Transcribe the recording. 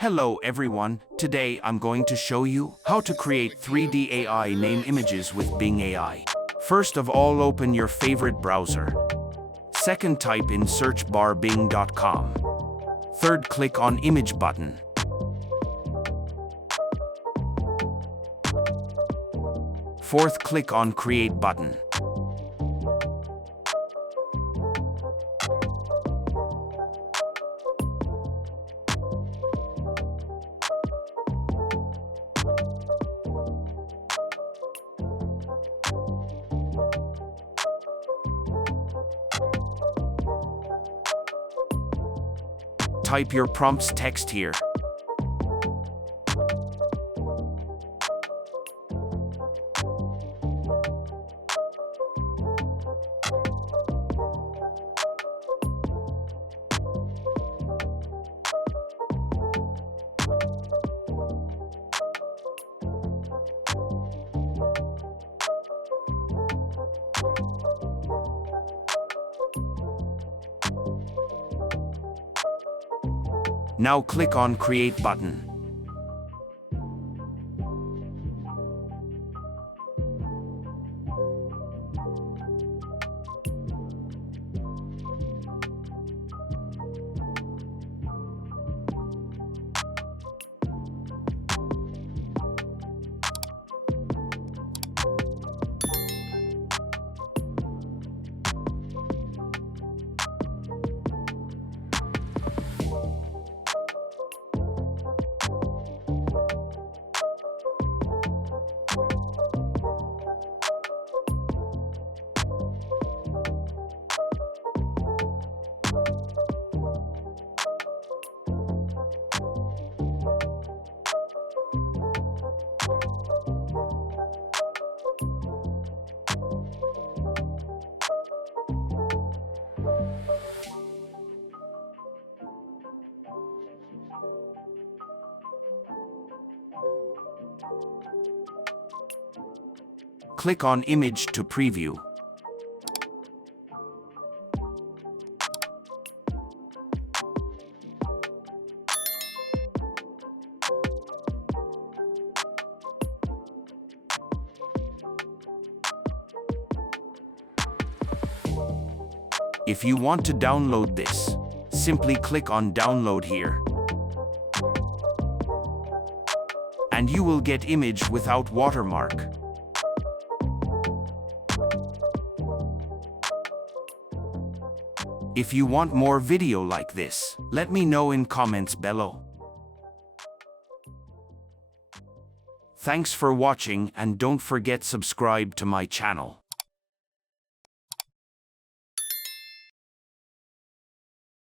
Hello everyone, today I'm going to show you how to create 3D AI name images with Bing AI. First of all, open your favorite browser. Second, type in search bar bing.com. Third, click on image button. Fourth, click on create button. Type your prompt's text here. Now click on Create button. Click on Image to preview. If you want to download this, simply click on Download here. And you will get image without watermark. If you want more video like this, let me know in comments below. Thanks for watching and don't forget subscribe to my channel.